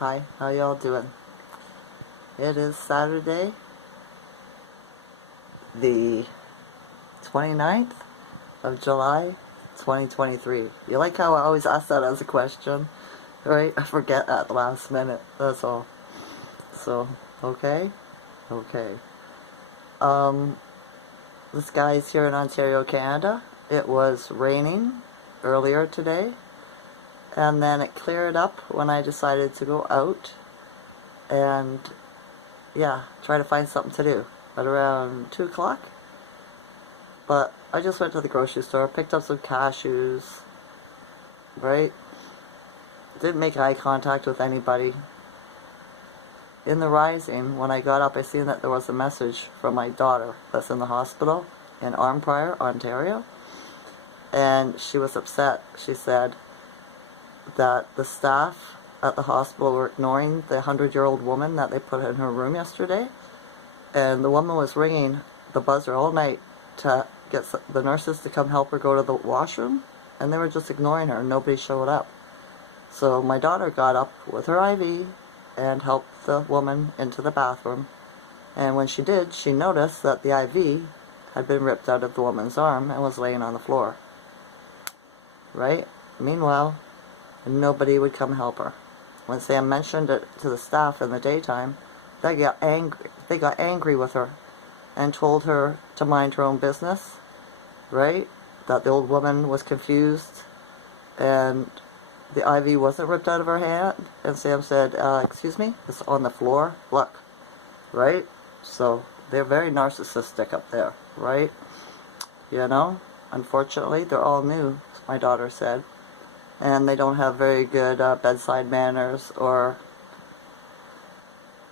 Hi, how y'all doing? It is Saturday, the 29th of July, 2023. You like how I always ask that as a question, right? I forget at the last minute, that's all. So, okay? Okay. Um, this guy's here in Ontario, Canada. It was raining earlier today, and then it cleared up when I decided to go out and yeah, try to find something to do at around 2 o'clock. But I just went to the grocery store, picked up some cashews, right? Didn't make eye contact with anybody. In the rising, when I got up, I seen that there was a message from my daughter that's in the hospital in Arnprior, Ontario. And she was upset. She said that the staff at the hospital were ignoring the 100-year-old woman that they put in her room yesterday. And the woman was ringing the buzzer all night to get the nurses to come help her go to the washroom, and they were just ignoring her. Nobody showed up. So my daughter got up with her IV and helped the woman into the bathroom. And when she did, she noticed that the IV had been ripped out of the woman's arm and was laying on the floor. Right? Meanwhile, nobody would come help her. When Sam mentioned it to the staff in the daytime, they got angry with her and told her to mind her own business, right? That the old woman was confused and the IV wasn't ripped out of her hand. And Sam said, excuse me, it's on the floor, look, right? So they're very narcissistic up there, right? You know, unfortunately, they're all new, my daughter said. And they don't have very good bedside manners or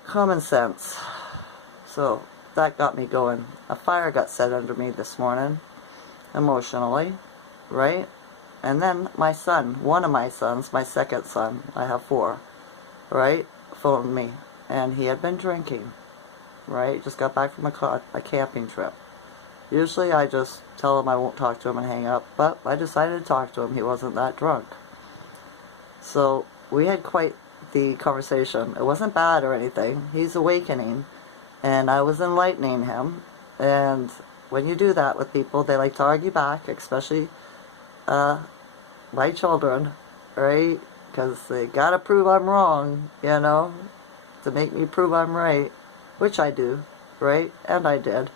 common sense. So that got me going. A fire got set under me this morning, emotionally, right? And then my son, one of my sons, my second son, I have 4, right, phoned me. And he had been drinking, right? Just got back from a camping trip. Usually I just tell him I won't talk to him and hang up, but I decided to talk to him. He wasn't that drunk. So we had quite the conversation. It wasn't bad or anything. He's awakening, and I was enlightening him. And when you do that with people, they like to argue back, especially my children, right? Because they gotta prove I'm wrong, you know, to make me prove I'm right, which I do, right? And I did.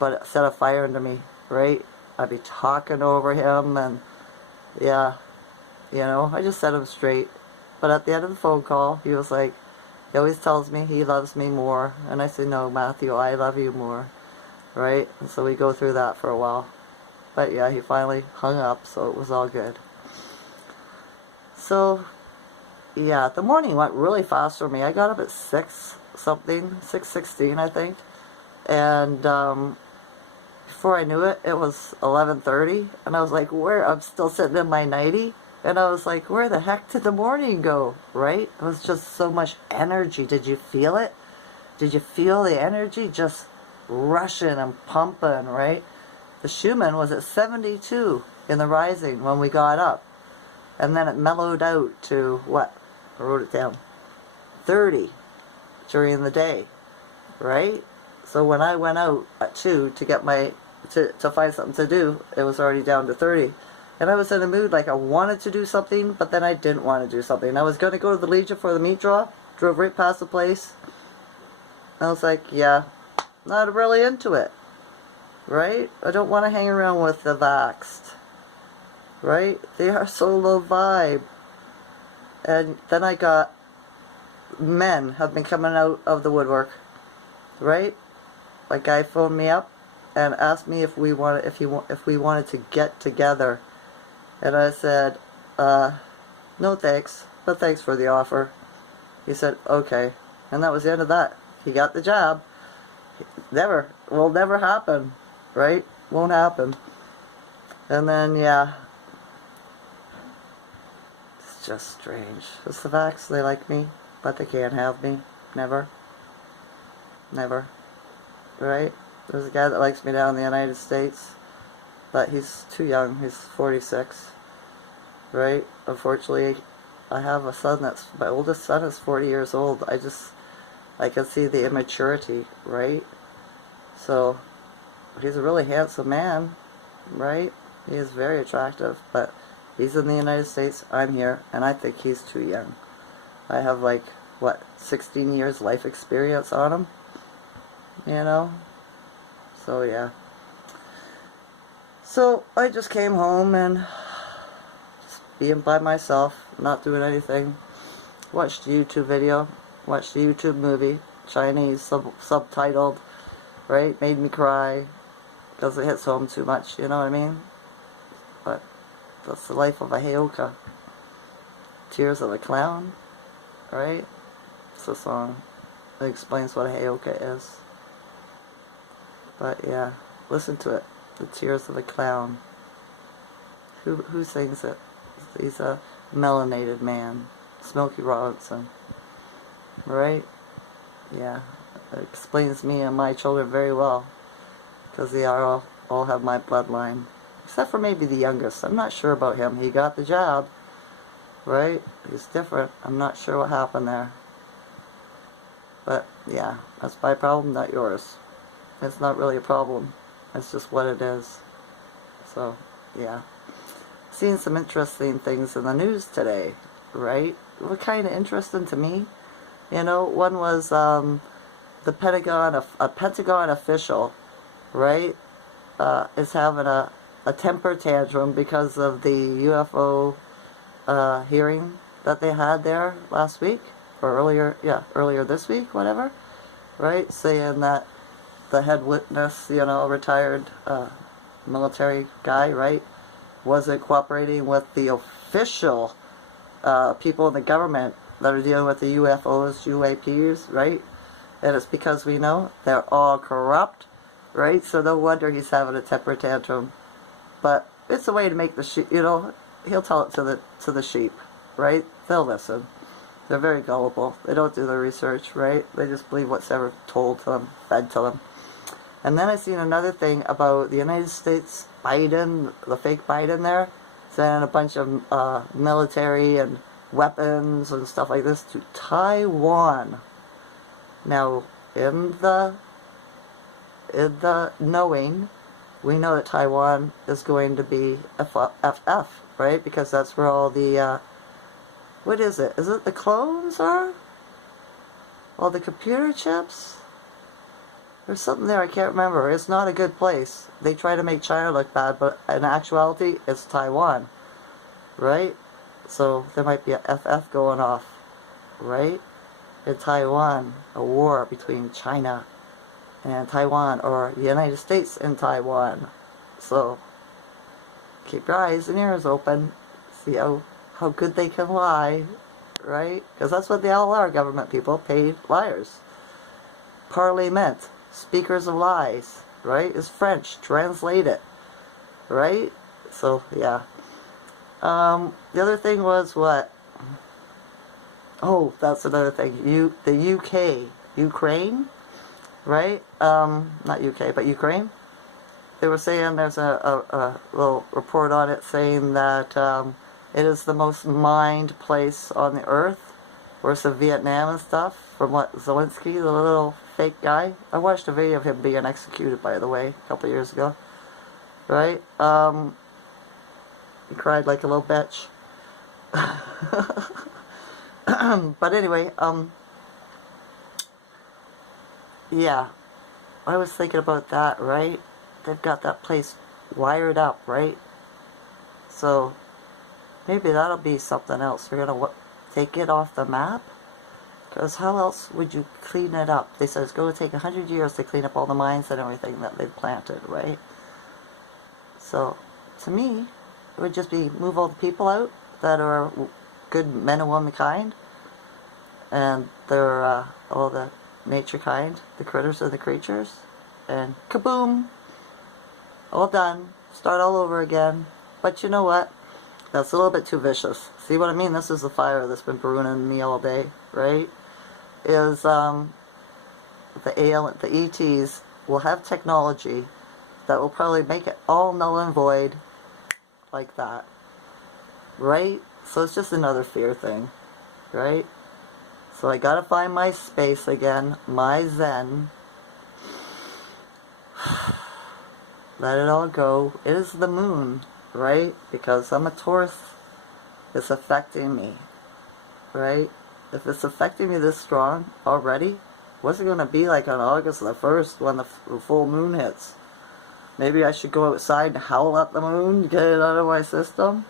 But it set a fire into me, right? I'd be talking over him, and yeah, you know, I just set him straight. But at the end of the phone call, he was like, he always tells me he loves me more. And I say, no, Matthew, I love you more, right? And so we go through that for a while. But yeah, he finally hung up, so it was all good. So, yeah, the morning went really fast for me. I got up at 6 something, 6:16, I think. And before I knew it, it was 11:30. And I was like, where? I'm still sitting in my nightie. And I was like, where the heck did the morning go, right? It was just so much energy. Did you feel it? Did you feel the energy just rushing and pumping, right? The Schumann was at 72 in the rising when we got up. And then it mellowed out to, what? I wrote it down. 30 during the day, right? So when I went out at 2 to get to find something to do, it was already down to 30. And I was in a mood like I wanted to do something, but then I didn't want to do something. I was going to go to the Legion for the meat draw, drove right past the place. I was like, yeah, not really into it, right? I don't want to hang around with the vaxxed, right? They are so low vibe. And then I got men have been coming out of the woodwork, right? A guy phoned me up and asked me if we wanted to get together. And I said, no thanks, but thanks for the offer. He said, okay. And that was the end of that. He got the job. Will never happen, right? Won't happen. And then, yeah, it's just strange. It's the vax, they like me, but they can't have me. Never. Never. Right? There's a guy that likes me down in the United States, but he's too young. He's 46. Right? Unfortunately, I have a son that's, my oldest son is 40 years old. I can see the immaturity, right? So, he's a really handsome man, right? He is very attractive, but he's in the United States, I'm here, and I think he's too young. I have like, what, 16 years life experience on him? You know? So, yeah. So, I just came home and just being by myself, not doing anything. Watched a YouTube video, watched a YouTube movie, Chinese, subtitled, right? Made me cry, because it hits home too much, you know what I mean? But that's the life of a Heyoka. Tears of a Clown, right? It's a song that explains what a Heyoka is. But yeah, listen to it. The Tears of a Clown. Who sings it? He's a melanated man. Smokey Robinson. Right? Yeah. It explains me and my children very well. Because they all have my bloodline. Except for maybe the youngest. I'm not sure about him. He got the job. Right? He's different. I'm not sure what happened there. But, yeah. That's my problem, not yours. It's not really a problem. It's just what it is. So, yeah. Seen some interesting things in the news today. Right? It was kind of interesting to me. You know, one was the Pentagon, a Pentagon official, right, is having a temper tantrum because of the UFO hearing that they had there last week, or earlier this week, whatever, right, saying that the head witness, you know, retired military guy, right, wasn't cooperating with the official people in the government that are dealing with the UFOs, UAPs, right? And it's because we know they're all corrupt, right? So no wonder he's having a temper tantrum. But it's a way to make the sheep, you know, he'll tell it to the sheep, right? They'll listen. They're very gullible. They don't do their research, right? They just believe what's ever told to them, fed to them. And then I seen another thing about the United States, Biden, the fake Biden there, sending a bunch of military and weapons and stuff like this to Taiwan. Now, in the knowing, we know that Taiwan is going to be FF, right? Because that's where all the, what is it? Is it the clones are? All the computer chips? There's something there I can't remember. It's not a good place. They try to make China look bad, but in actuality, it's Taiwan, right? So there might be a FF going off, right? In Taiwan, a war between China and Taiwan, or the United States and Taiwan. So keep your eyes and ears open. See how good they can lie, right? Because that's what they all are, government people, paid liars. Parlement, speakers of lies, right? Is French, translate it, right? So, yeah. The other thing was what? Oh, that's another thing. The UK, Ukraine, right? Not UK, but Ukraine. They were saying there's a little report on it saying that it is the most mined place on the earth. Worse than Vietnam and stuff. From what Zelensky, the little fake guy. I watched a video of him being executed, by the way, a couple of years ago. Right? He cried like a little bitch. But anyway, yeah, I was thinking about that, right? They've got that place wired up, right? So, maybe that'll be something else. We're gonna take it off the map? Because how else would you clean it up? They said it's going to take 100 years to clean up all the mines and everything that they've planted, right? So, to me, it would just be move all the people out that are good men and womankind, and they're all the nature kind, the critters and the creatures, and kaboom, all done, start all over again. But you know what? That's a little bit too vicious. See what I mean? This is the fire that's been brewing in me all day, right? Is the ETs will have technology that will probably make it all null and void like that, right? So it's just another fear thing, right? So I gotta find my space again, my zen. Let it all go. It is the moon, right? Because I'm a Taurus. It's affecting me, right? If it's affecting me this strong already, what's it going to be like on August the 1st when the full moon hits? Maybe I should go outside and howl at the moon, get it out of my system,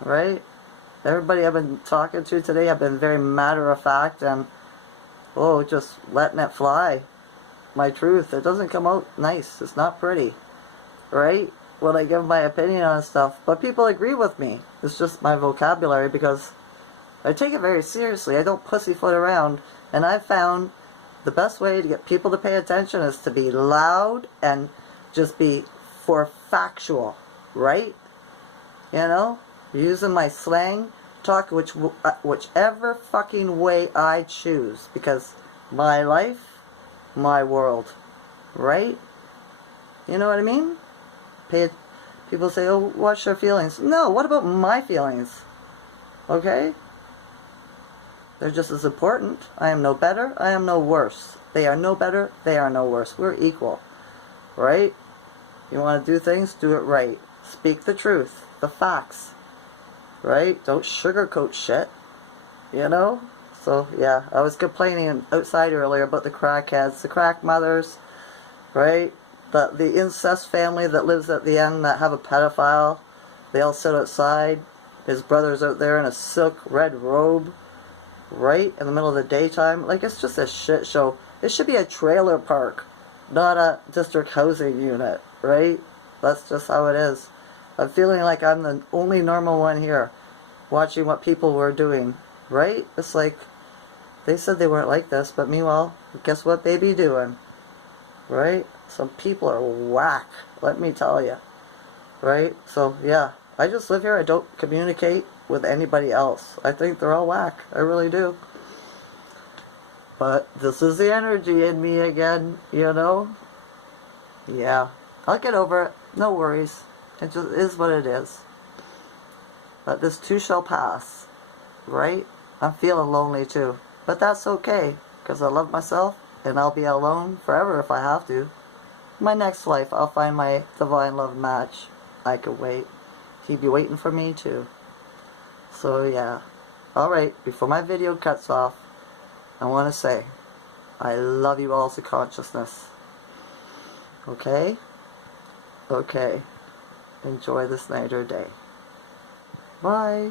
right? Everybody I've been talking to today, I've been very matter of fact and, oh, just letting it fly. My truth, it doesn't come out nice. It's not pretty, right? When I give my opinion on stuff, but people agree with me. It's just my vocabulary because I take it very seriously. I don't pussyfoot around, and I've found the best way to get people to pay attention is to be loud and just be for factual, right? You know, using my slang, talk whichever fucking way I choose, because my life, my world, right? You know what I mean? People say, oh, what's your feelings? No, what about my feelings? Okay? They're just as important. I am no better, I am no worse. They are no better, they are no worse. We're equal. Right? You want to do things, do it right. Speak the truth, the facts. Right? Don't sugarcoat shit. You know? So, yeah, I was complaining outside earlier about the crackheads, the crack mothers, right? The incest family that lives at the end that have a pedophile. They all sit outside. His brother's out there in a silk red robe, right? In the middle of the daytime. Like, it's just a shit show. It should be a trailer park, not a district housing unit, right? That's just how it is. I'm feeling like I'm the only normal one here, watching what people were doing, right? It's like, they said they weren't like this, but meanwhile, guess what they be doing, right? Some people are whack, let me tell you, right? So, yeah, I just live here. I don't communicate with anybody else. I think they're all whack. I really do. But this is the energy in me again, you know? Yeah, I'll get over it. No worries. It just is what it is. But this too shall pass, right? I'm feeling lonely too. But that's okay, because I love myself, and I'll be alone forever if I have to. My next life, I'll find my divine love match. I could wait. He'd be waiting for me too. So yeah. Alright, before my video cuts off, I want to say, I love you all as a consciousness. Okay? Okay. Enjoy this night or day. Bye.